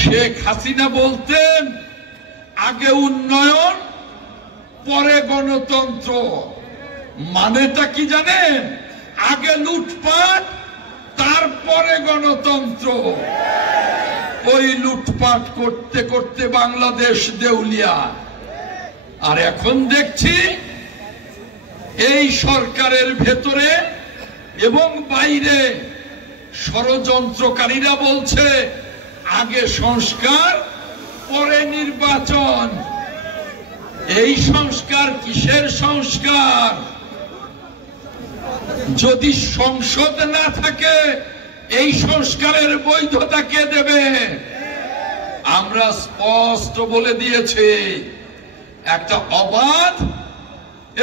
শেখ হাসিনা বলতেন আগে উন্নয়ন পরে গণতন্ত্র। মানেটা কি জানেন? আগে লুটপাট তারপরে গণতন্ত্র। ওই লুটপাট করতে করতে বাংলাদেশ দেউলিয়া। আর এখন দেখছি এই সরকারের ভেতরে এবং বাইরে ষড়যন্ত্রকারীরা বলছে আগে সংস্কার পরে নির্বাচন। এই সংস্কার কিসের সংস্কার? যদি সংসদ না থাকে এই সংস্কারের বৈধতা কে দেবে? আমরা স্পষ্ট বলে দিয়েছি, একটা অবাধ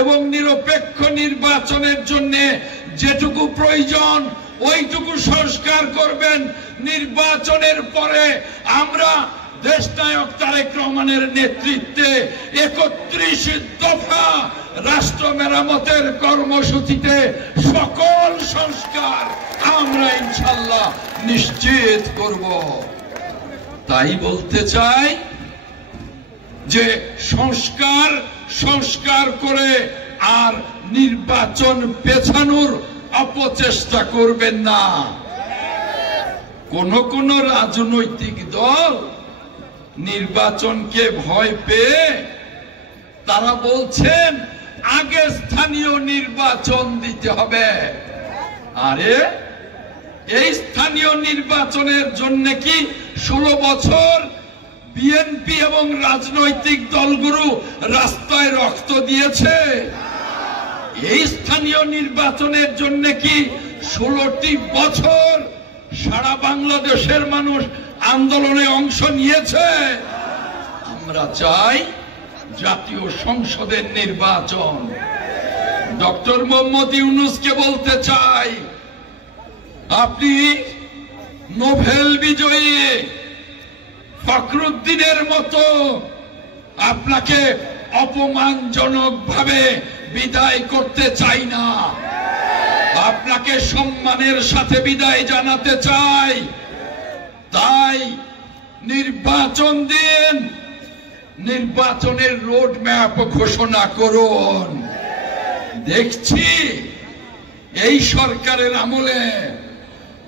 এবং নিরপেক্ষ নির্বাচনের জন্য যেটুকু প্রয়োজন ওইটুকু সংস্কার করবেন। নির্বাচনের পরে আমরা দেশনায়ক তারেক রহমানের নেতৃত্বে 31 দফা রাষ্ট্র মেরামতের কর্মসূচিতে সকল সংস্কার আমরা ইনশাআল্লাহ নিশ্চিত করব। তাই বলতে চাই যে সংস্কার করে আর নির্বাচন পেছানোর অপচেষ্টা করবেন না। কোন রাজনৈতিক দল নির্বাচনকে ভয় পেয়ে তারা বলছেন আগে স্থানীয় নির্বাচন দিতে হবে। আরে এই স্থানীয় নির্বাচনের জন্য কি 16 বছর বিএনপি এবং রাজনৈতিক দলগুলো রাস্তায় রক্ত দিয়েছে? এই স্থানীয় নির্বাচনের জন্য কি 16টি বছর সারা বাংলাদেশের মানুষ আন্দোলনে অংশ নিয়েছে? আমরা চাই জাতীয় সংসদের নির্বাচন। ডক্টর মোহাম্মদ ইউনূসকে বলতে চাই, আপনি নোবেল বিজয়ী ফখরুদ্দিনের মতো আপনাকে অপমানজনক ভাবে বিদায় করতে চাই না। আপনাকে সম্মানের সাথে বিদায় জানাতে চাই। তাই নির্বাচন দিন, নির্বাচনের রোড ম্যাপ ঘোষণা করুন। দেখছি এই সরকারের আমলে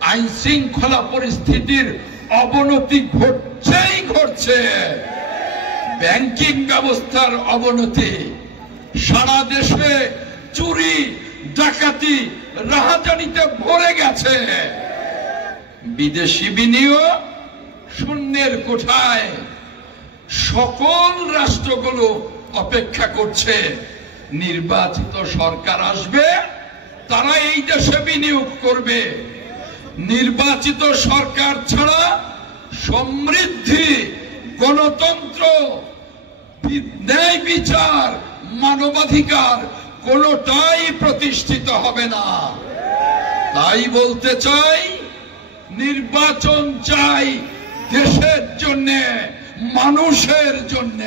আইন শৃঙ্খলা পরিস্থিতির অবনতি ঘটছে। ব্যাংকিং ব্যবস্থার অবনতি, সারা দেশে চুরি ডাকাতি রাহাজানিতে ভরে গেছে। বিদেশি বিনিয়োগ শূন্যের কোঠায়। সকল রাষ্ট্রগুলো অপেক্ষা করছে নির্বাচিত সরকার আসবে, তারা এই দেশে বিনিয়োগ করবে। নির্বাচিত সরকার ছাড়া সমৃদ্ধি, গণতন্ত্র, ন্যায় বিচার, মানবাধিকার কোনটাই প্রতিষ্ঠিত হবে না। তাই বলতে চাই, নির্বাচন চাই দেশের জন্য, মানুষের জন্য।